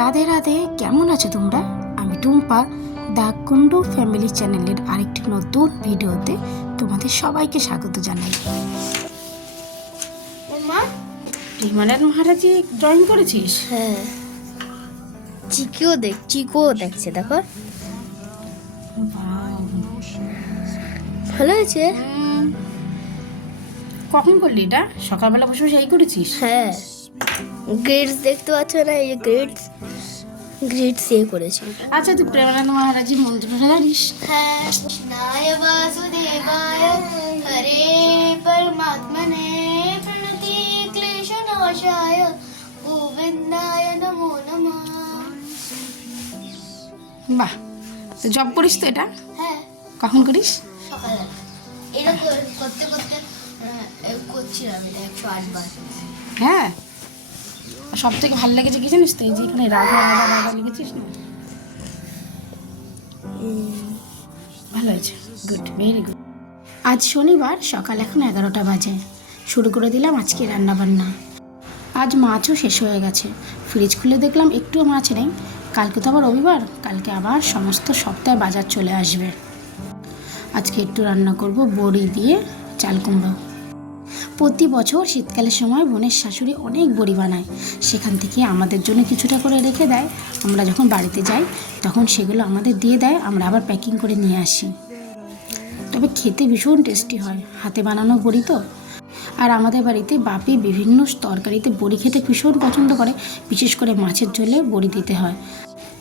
রাধে রাধে কেমন আছো তোমরা? আমি টুম্পা দ্য কুন্ডু ফ্যামিলি চ্যানেলের আরেকটি নতুন ভিডিওতে তোমাদের সবাইকে স্বাগত জানাই। মা হিমালয়ান মহারাজি ড্রয়িং করেছিস? হ্যাঁ। চিকিও দেখ চিকোও দেখছে দেখো। ভালো হয়েছে? কখন করলি এটা? সকালবেলা বসে বসে এই করেছিস? হ্যাঁ। গ্রেডস দেখতে পাচ্ছ না এই যে গ্রেডস গ্রেডস এ করেছি। আচ্ছা তুই প্রেমানন্দ মহারাজি মন্ত্রটা জানিস? হ্যাঁ কৃষ্ণায় বাসুদেবায় হরে পরমাত্মনে প্রণতি ক্লেশনাশায় গোবিন্দায় নমো নমঃ। বাহ তো জব করিস তো এটা? হ্যাঁ। কখন করিস? সকালে। এটা কর- করতে করতে করছিলাম এটা একশো আটবার। হ্যাঁ? সব থেকে ভালো লেগেছে কি জানিস তো? এই যে এখানে রাধা রাধা রাধা লিখেছিস না? ভালো হয়েছে। গুড ভেরি গুড আজ শনিবার সকাল এখন এগারোটা বাজে। শুরু করে দিলাম আজকে রান্না বান্না আজ মাছও শেষ হয়ে গেছে। ফ্রিজ খুলে দেখলাম একটুও মাছ নেই। কালকে তো আবার রবিবার, কালকে আবার সমস্ত সপ্তাহে বাজার চলে আসবে। আজকে একটু রান্না করব বড়ি দিয়ে চাল কুমড়ো। প্রতি বছর শীতকালের সময় বোনের শাশুড়ি অনেক বড়ি বানায়। সেখান থেকে আমাদের জন্য কিছুটা করে রেখে দেয়। আমরা যখন বাড়িতে যাই, তখন সেগুলো আমাদের দিয়ে দেয়। আমরা আবার প্যাকিং করে নিয়ে আসি। তবে খেতে ভীষণ টেস্টি হয়। হাতে বানানো বড়ি তো। আর আমাদের বাড়িতে বাপি বিভিন্ন তরকারিতে বড়ি খেতে ভীষণ পছন্দ করে। বিশেষ করে মাছের ঝোলে বড়ি দিতে হয়।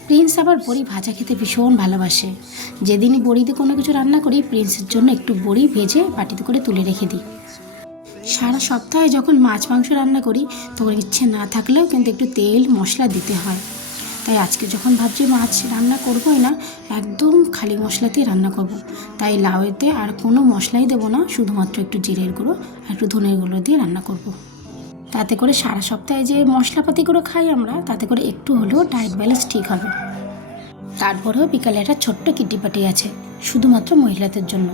প্রিন্স আবার বড়ি ভাজা খেতে ভীষণ ভালোবাসে। যেদিনই বড়িতে কোনো কিছু রান্না করি, প্রিন্সের জন্য একটু বড়ি ভেজে বাটিতে করে তুলে রেখে দিই। সারা সপ্তাহে যখন মাছ, মাংস রান্না করি, তখন ইচ্ছে না থাকলেও কিন্তু একটু তেল, মশলা দিতে হয় তাই আজকে যখন ভাবছি মাছ রান্না করবোই না, একদম খালি মশলাতেই রান্না করব। তাই লাউয়েতে আর কোনো মশলাই দেবো না, শুধুমাত্র একটু জিরের গুঁড়ো আর একটু ধনের গুঁড়ো দিয়ে রান্না করব। তাতে করে সারা সপ্তাহে যে মশলাপাতিগুলো খাই আমরা, তাতে করে একটু হলেও ডায়েট ব্যালেন্স ঠিক হবে তারপরেও বিকালে একটা ছোট্ট কিটি পার্টি আছে, শুধুমাত্র মহিলাদের জন্য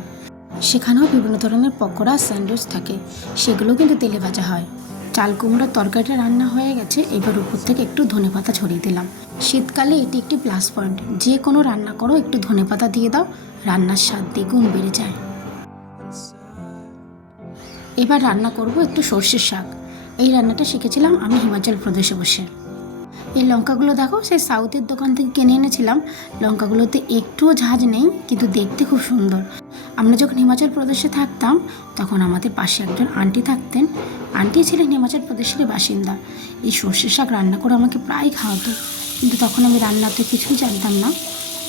সেখানেও বিভিন্ন ধরনের পকোড়া, স্যান্ডউইচ থাকে। সেগুলো কিন্তু তেলে ভাজা হয়। চাল কুমড়োর তরকারিটা রান্না হয়ে গেছে, এবার উপর থেকে একটু ধনে পাতা ছড়িয়ে দিলাম। শীতকালে এটি একটি প্লাস পয়েন্ট যে কোনো রান্না করো, একটু ধনে পাতা দিয়ে দাও, রান্নার স্বাদ দ্বিগুণ বেড়ে যায়। এবার রান্না করব একটু সর্ষের শাক। এই রান্নাটা শিখেছিলাম আমি হিমাচল প্রদেশে বসে। এই লঙ্কাগুলো দেখো, সেই সাউথের দোকান থেকে কিনে এনেছিলাম। লঙ্কাগুলোতে একটুও ঝাঁজ নেই, কিন্তু দেখতে খুব সুন্দর। আমরা যখন হিমাচল প্রদেশে থাকতাম, তখন আমাদের পাশে একজন আন্টি থাকতেন। আন্টি ছিলেন হিমাচল প্রদেশের বাসিন্দা। এই সর্ষে শাক রান্না করে আমাকে প্রায় খাওয়াতো। কিন্তু তখন আমি রান্নাতে কিছুই জানতাম না।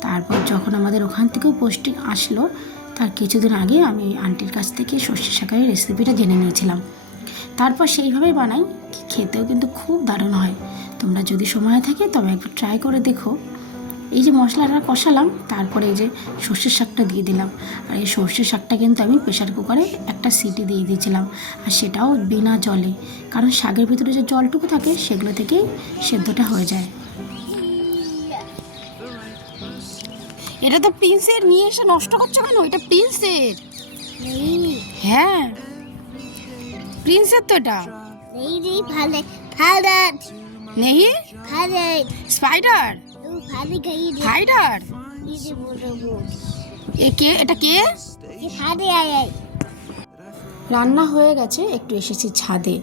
তারপর যখন আমাদের ওখান থেকেও পোস্টিং আসলো, তার কিছুদিন আগে আমি আন্টির কাছ থেকে সর্ষে শাকের রেসিপিটা জেনে নিয়েছিলাম। তারপর সেইভাবেই বানাই, খেতেও কিন্তু খুব দারুণ হয়। তোমরা যদি সময় থাকে তবে একবার ট্রাই করে দেখো। এই যে মশলাটা কষালাম, তারপরে এই যে সর্ষের শাকটা দিয়ে দিলাম। আর এই সর্ষের শাকটা কিন্তু আমি প্রেশার কুকারে একটা সিটি দিয়ে দিয়েছিলাম। আর সেটাও বিনা জলে। কারণ শাকের ভিতরে যে জলটুকু থাকে, সেগুলো থেকেই সেদ্ধটা হয়ে যায়। এটা তো প্রিন্সের নিয়ে এসে নষ্ট করছ কেন? এটা প্রিন্সের হ্যাঁ। প্রিন্সের তো এটা। नहीं नहीं স্পাইডার? এটা কে? রান্না হয়ে গেছে একটু এসেছি ছাদে।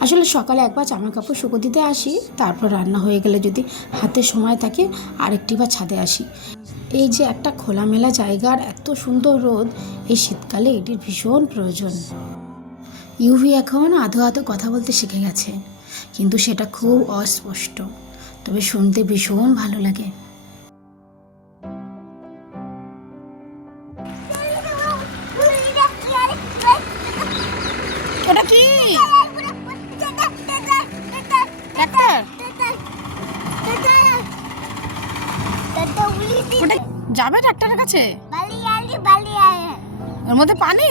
আসলে সকালে একবার জামা কাপড় শুকো দিতে আসি তারপর রান্না হয়ে গেলে যদি হাতে সময় থাকে আরেকটি বা ছাদে আসি। এই যে একটা খোলামেলা জায়গার এত সুন্দর রোদ এই শীতকালে এটির ভীষণ প্রয়োজন। ইউভি এখন আধো আধো কথা বলতে শিখে গেছে। কিন্তু সেটা খুব অস্পষ্ট। তবে শুনতে ভীষণ ভালো লাগে। ওটা কি? ডাক্তার। ওটা যাবে ডাক্তারের কাছে? ওর মধ্যে পানি?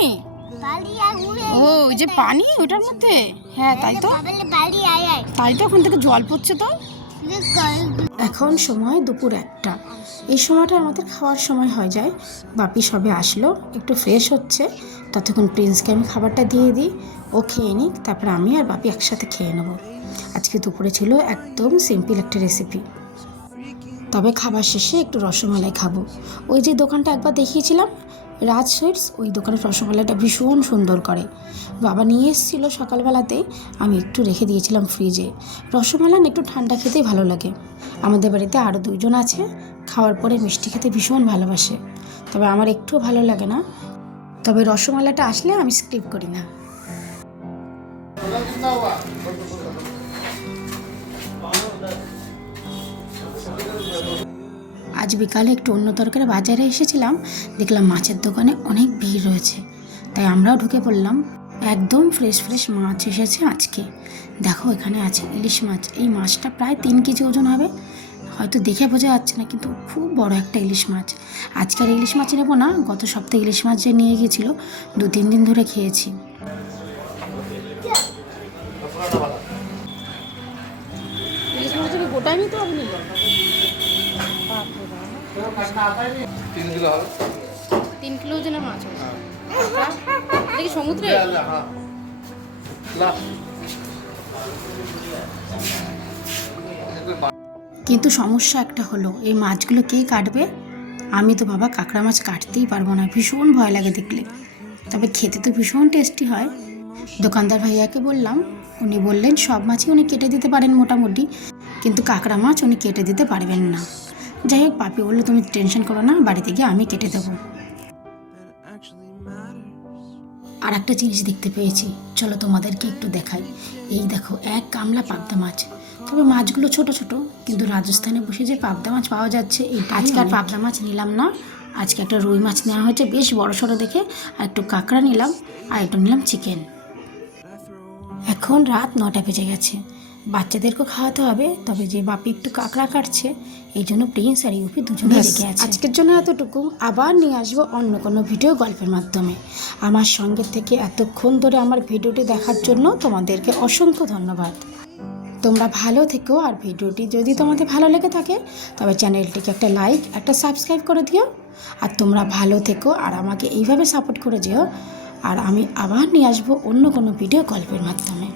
ও ওই যে পানি ওটার মধ্যে? হ্যাঁ তাই তো। তাই তো ওখান থেকে জল পড়ছে তো? এখন সময় দুপুর একটা। এই সময়টা আমাদের খাওয়ার সময় হয়ে যায়। বাপি সবে আসলো একটু ফ্রেশ হচ্ছে। ততক্ষণ প্রিন্সকে আমি খাবারটা দিয়ে দিই। ও খেয়ে নিক তারপর আমি আর বাপি একসাথে খেয়ে নেব। আজকে দুপুরে ছিল একদম সিম্পল একটা রেসিপি তবে খাবার শেষে একটু রসমালাই খাব। ওই যে দোকানটা একবার দেখিয়েছিলাম রাজ সুইটস ওই দোকানের রসমালাইটা ভীষণ সুন্দর করে। বাবা নিয়ে এসেছিল সকালবেলাতে, আমি একটু রেখে দিয়েছিলাম ফ্রিজে রসমালাই একটু ঠান্ডা খেতেই ভালো লাগে। আমাদের বাড়িতে আরও দুজন আছে, খাওয়ার পরে মিষ্টি খেতে ভীষণ ভালোবাসে। তবে আমার একটুও ভালো লাগে না। তবে রসমালাটা আসলে আমি স্কিপ করি না। আজ বিকালে একটু অন্য তরকারি বাজারে এসেছিলাম, দেখলাম মাছের দোকানে অনেক ভিড় রয়েছে। তাই আমরাও ঢুকে পড়লাম। একদম ফ্রেশ ফ্রেশ মাছ এসেছে আজকে। দেখো, এখানে আছে ইলিশ মাছ। এই মাছটা প্রায় তিন কেজি ওজন হবে। হয়তো দেখে বোঝা যাচ্ছে না, কিন্তু খুব বড় একটা ইলিশ মাছ। আজকের ইলিশ মাছ নেব না, গত সপ্তাহে ইলিশ মাছ যে নিয়ে গিয়েছিল দু তিন দিন ধরে খেয়েছি। তিন কিলো হবে। তিন কিলো ওজনের মাছ দেখি সমুদ্রে? হ্যাঁ কিন্তু সমস্যা একটা হলো এই মাছগুলো কে কাটবে? আমি তো বাবা কাঁকড়া মাছ কাটতেই পারব না ভীষণ ভয় লাগে দেখলে। তবে খেতে তো ভীষণ টেস্টি হয়। দোকানদার ভাইয়াকে বললাম উনি বললেন সব মাছই উনি কেটে দিতে পারেন মোটামুটি কিন্তু কাঁকড়া মাছ উনি কেটে দিতে পারবেন না। যাই হোক পাপি বলল তুমি টেনশন করো না বাড়িতে গিয়ে আমি কেটে দেবো। আর একটা জিনিস দেখতে পেয়েছি চলো তোমাদেরকে একটু দেখাই। এই দেখো এক কামলা পাবদা মাছ। তবে মাছগুলো ছোট ছোট কিন্তু রাজস্থানে বসে যে পাবদা মাছ পাওয়া যাচ্ছে এই আজকে আর পাবদা মাছ নিলাম না। আজকে একটা রুই মাছ নেওয়া হয়েছে বেশ বড় সড়ো দেখে। আর একটু কাঁকড়া নিলাম আর একটু নিলাম চিকেন। এখন রাত নটা বেজে গেছে। বাচ্চাদেরকেও খাওয়াতে হবে তবে যে বাপি একটু কাঁকড়া কাটছে এই জন্য প্রিন্স আর ইউপি দুজনে রেখে আছে। আজকের জন্য এতটুকু। আবার নিয়ে আসব অন্য কোনো ভিডিও গল্পের মাধ্যমে। আমার সঙ্গে থেকে এতক্ষণ ধরে আমার ভিডিওটি দেখার জন্য তোমাদেরকে অসংখ্য ধন্যবাদ। তোমরা ভালো থেকো আর ভিডিওটি যদি তোমাদের ভালো লেগে থাকে তবে চ্যানেলটিকে একটা লাইক একটা সাবস্ক্রাইব করে দিও। আর তোমরা ভালো থেকো আর আমাকে এইভাবে সাপোর্ট করে যেও। আর আমি আবার নিয়ে আসব অন্য কোনো ভিডিও গল্পের মাধ্যমে।